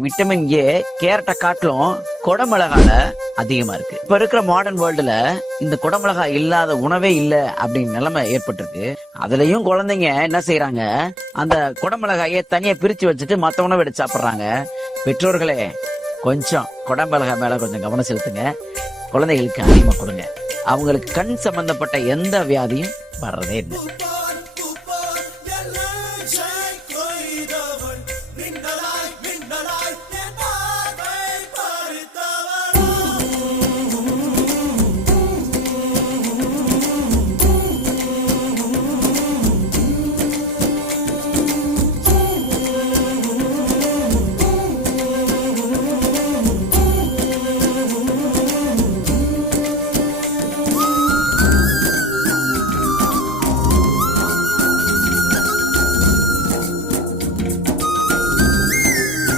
Vitamin A கேரட்டை காட்டிலும் குடமிளகால அதிகமா இருக்கு. இப்ப இருக்கிற மாடர்ன் வேர்ல்டுல இந்த குடமிளகா இல்லாத உணவே இல்ல அப்படின்னு நிலைமை ஏற்பட்டிருக்கு. அதுலயும் குழந்தைங்க என்ன செய்யறாங்க, அந்த குடமிளகாயை தனியா பிரிச்சு வச்சுட்டு மத்த உணவு எடுத்து சாப்பிடுறாங்க. பெற்றோர்களே, கொஞ்சம் குடமிளகா மேல கொஞ்சம் கவனம் செலுத்துங்க. குழந்தைகளுக்கு அதிகமா கொடுங்க. அவங்களுக்கு கண் சம்பந்தப்பட்ட எந்த வியாதியும் வர்றதே இல்லை.